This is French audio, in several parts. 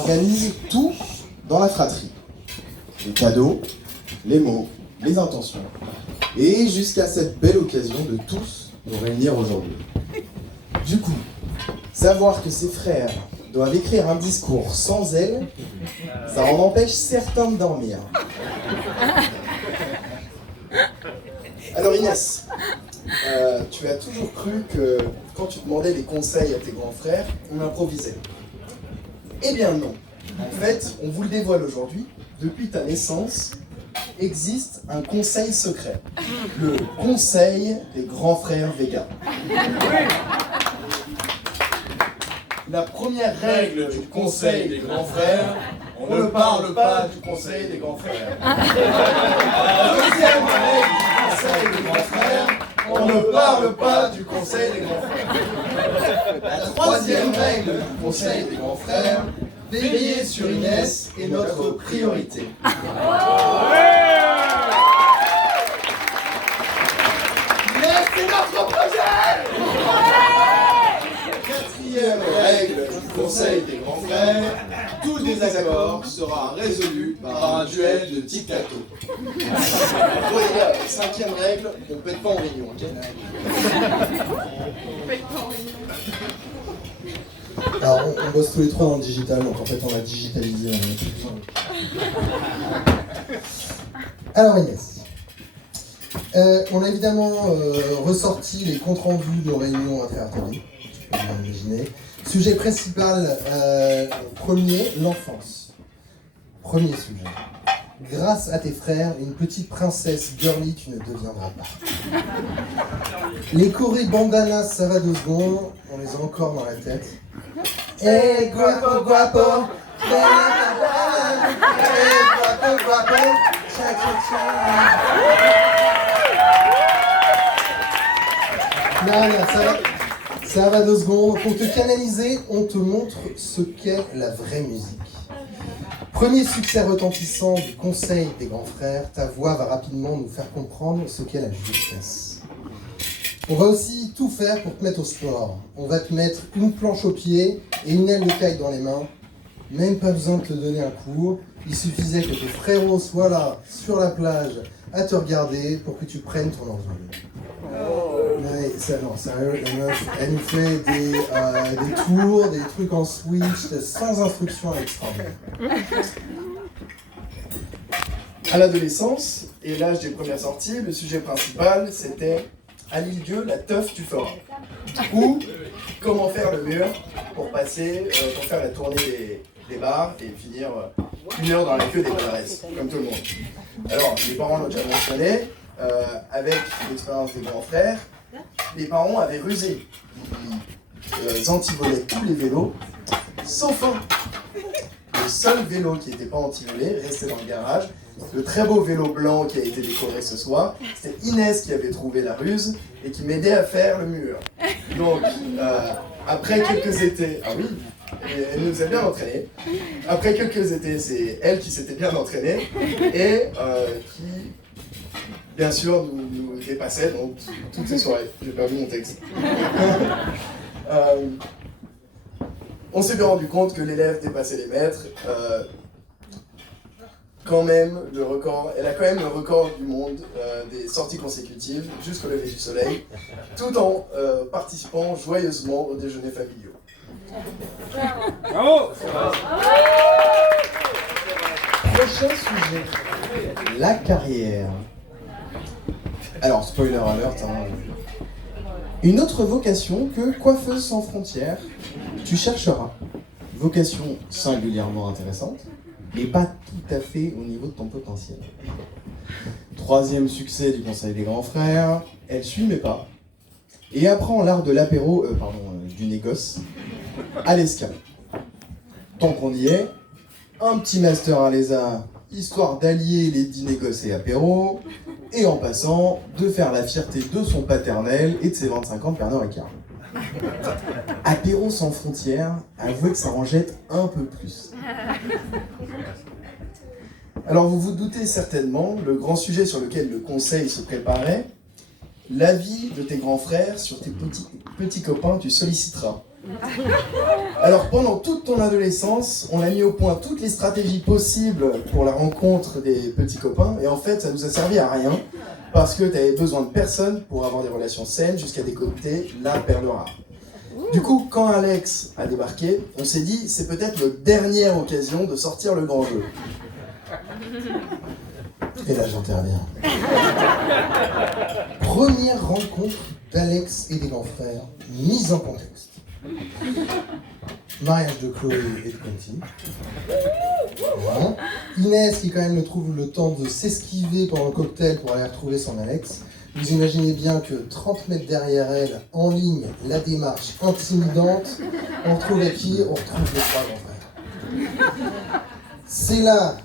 organise tout dans la fratrie. Les cadeaux, les mots, les intentions. Et jusqu'à cette belle occasion de tous nous réunir aujourd'hui. Du coup, savoir que ses frères doivent écrire un discours sans elle, ça en empêche certains de dormir. Alors Inès, tu as toujours cru que quand tu demandais des conseils à tes grands frères, on improvisait. Eh bien non. En fait, on vous le dévoile aujourd'hui, depuis ta naissance, existe un conseil secret. Le conseil des grands frères Vega. La première règle du conseil des grands frères, on ne parle pas du conseil des grands frères. La deuxième règle du conseil des grands frères, on ne parle pas du conseil des grands frères. La troisième règle du conseil des grands frères, veiller sur Inès est notre priorité. Inès, c'est notre projet! Quatrième règle du conseil des grands frères, tout désaccord sera résolu par un duel de tic-tac-toe. Bon les gars, cinquième règle, on pète pas en réunion, ok? Alors on bosse tous les trois dans le digital, donc en fait on a digitalisé. Alors Inès, on a évidemment ressorti les comptes rendus de nos réunions inter-ateliers, tu peux bien imaginer. Sujet principal, premier, l'enfance. Premier sujet. Grâce à tes frères, une petite princesse girly tu ne deviendras pas. Les chorés bandana, ça va 2 secondes, on les a encore dans la tête. Hey guapo guapo, hey guapo guapo, cha cha cha. Non, ça va 2 secondes. Pour te canaliser, on te montre ce qu'est la vraie musique. Premier succès retentissant du conseil des grands frères, ta voix va rapidement nous faire comprendre ce qu'est la justesse. On va aussi tout faire pour te mettre au sport. On va te mettre une planche au pied et une aile de caille dans les mains. Même pas besoin de te donner un cours. Il suffisait que tes frérots soient là, sur la plage, à te regarder pour que tu prennes ton envol. Mais ça, non, sérieux, la meuf, elle nous fait des tours, des trucs en switch, sans instruction à l'extraordinaire. À l'adolescence, et l'âge des premières sorties, le sujet principal, c'était à l'île-dieu, la teuf tu feras. Ou comment faire le mur pour passer, pour faire la tournée des bars et finir 1 heure dans la queue des bananes, comme tout le monde. Alors, les parents l'ont déjà mentionné, avec l'expérience des grands frères, les parents avaient rusé. Ils antivolaient tous les vélos, sauf un. Le seul vélo qui n'était pas antivolé restait dans le garage. Le très beau vélo blanc qui a été décoré ce soir, c'était Inès qui avait trouvé la ruse et qui m'aidait à faire le mur. Donc, après quelques étés... Ah oui, elle nous a bien entraînés. Après quelques étés, c'est elle qui s'était bien entraînée et qui... bien sûr, nous dépassait donc toutes ces soirées. J'ai perdu mon texte. On s'est bien rendu compte que l'élève dépassait les maîtres. Quand même, elle a quand même le record du monde des sorties consécutives jusqu'au lever du soleil, tout en participant joyeusement aux déjeuners familiaux. Bravo! Prochain sujet, la carrière. Alors, spoiler alert, hein. Une autre vocation que coiffeuse sans frontières, tu chercheras. Vocation singulièrement intéressante, mais pas tout à fait au niveau de ton potentiel. Troisième succès du conseil des grands frères, elle suit mes pas et apprend l'art de l'apéro, du négoce, à l'escale. Tant qu'on y est, un petit master à l'ESA, histoire d'allier les 10 négoces et apéros, et en passant, de faire la fierté de son paternel et de ses 25 ans de Pernod Ricard. Apéro sans frontières, avouez que ça en jette un peu plus. Alors vous vous doutez certainement, le grand sujet sur lequel le conseil se préparait, l'avis de tes grands frères sur tes petits copains tu solliciteras. Alors pendant toute ton adolescence, on a mis au point toutes les stratégies possibles pour la rencontre des petits copains, et en fait ça nous a servi à rien, parce que tu avais besoin de personne pour avoir des relations saines jusqu'à décoder la perle rare. Du coup, quand Alex a débarqué, on s'est dit c'est peut-être notre dernière occasion de sortir le grand jeu. Et là j'interviens. Première rencontre d'Alex et des grands frères, mise en contexte. Mariage de Chloé et de Quentin. Voilà. Inès qui quand même ne trouve le temps de s'esquiver pendant le cocktail pour aller retrouver son Alex. Vous imaginez bien que 30 mètres derrière elle, en ligne, la démarche intimidante, on retrouve à qui? On retrouve les trois grands frères. C'est là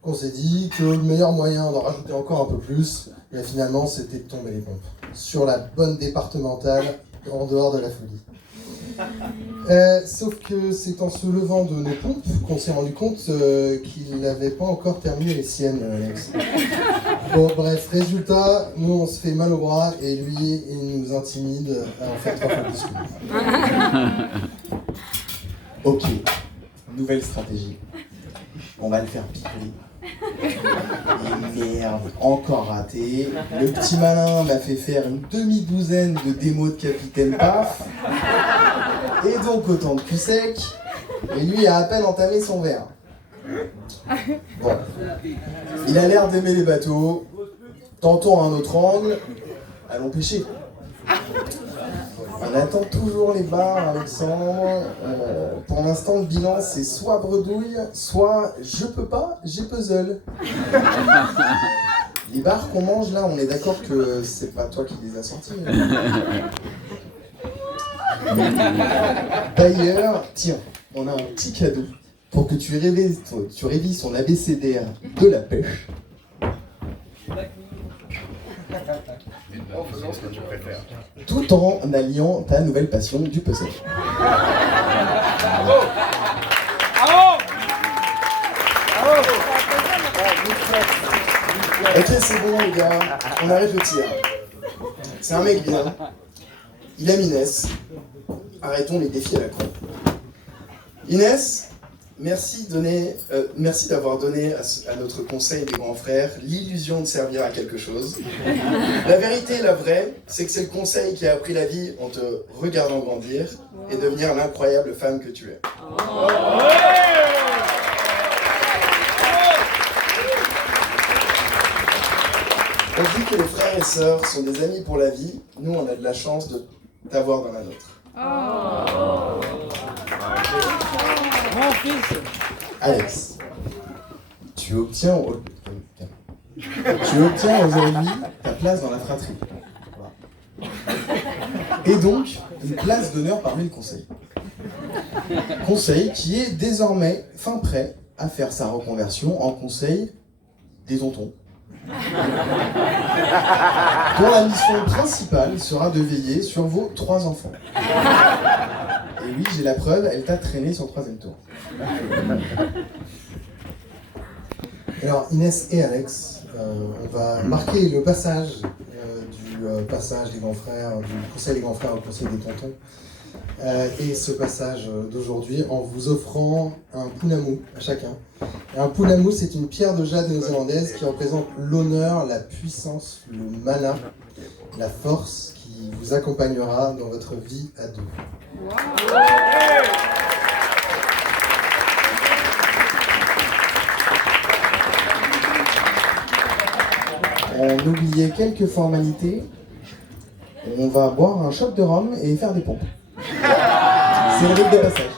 qu'on s'est dit que le meilleur moyen d'en rajouter encore un peu plus, mais finalement c'était de tomber les pompes. Sur la bonne départementale, en dehors de la folie. Sauf que c'est en se levant de nos pompes qu'on s'est rendu compte qu'il n'avait pas encore terminé les siennes, Alex. Bon, bref, résultat, nous on se fait mal au bras et lui il nous intimide à en faire 3 fois plus que nous. Ok, nouvelle stratégie. On va le faire picoler. Et merde, encore raté. Le petit malin m'a fait faire une demi-douzaine de démos de Capitaine Paf. Et donc autant de cul sec. Et lui a à peine entamé son verre. Bon. Il a l'air d'aimer les bateaux. Tentons un autre angle. Allons pêcher. On attend toujours les bars, Alexandre. Pour l'instant, le bilan, c'est soit bredouille, soit je peux pas, j'ai puzzle. Les bars qu'on mange là, on est d'accord que c'est pas toi qui les as sortis. D'ailleurs, tiens, on a un petit cadeau pour que tu révises ton abécédaire de la pêche. En faisant ce que tu préfères. Tout en alliant ta nouvelle passion du puzzle. Bravo! Bravo! Ok, c'est bon les gars, on arrête le tir. C'est un mec bien. Il aime Inès. Arrêtons les défis à la con. Inès, merci d'avoir donné à notre conseil des grands frères l'illusion de servir à quelque chose. La vérité, la vraie, c'est que c'est le conseil qui a appris la vie en te regardant grandir et devenir l'incroyable femme que tu es. On dit que les frères et sœurs sont des amis pour la vie. Nous, on a de la chance de t'avoir dans la nôtre. Mon fils. Alex, tu obtiens aujourd'hui ta place dans la fratrie. Voilà. Et donc, une place d'honneur parmi le conseil. Conseil qui est désormais fin prêt à faire sa reconversion en conseil des tontons. Dont la mission principale sera de veiller sur vos 3 enfants. Et oui, j'ai la preuve, elle t'a traîné sur le 3e tour. Alors Inès et Alex, on va marquer le passage du passage des grands frères, du conseil des grands frères au conseil des tontons. Et ce passage d'aujourd'hui en vous offrant un pounamu à chacun. Et un pounamu, c'est une pierre de jade néo-zélandaise qui représente l'honneur, la puissance, le mana, la force qui vous accompagnera dans votre vie à deux. On oubliait quelques formalités. On va boire un shot de rhum et faire des pompes. C'est le rite de passage.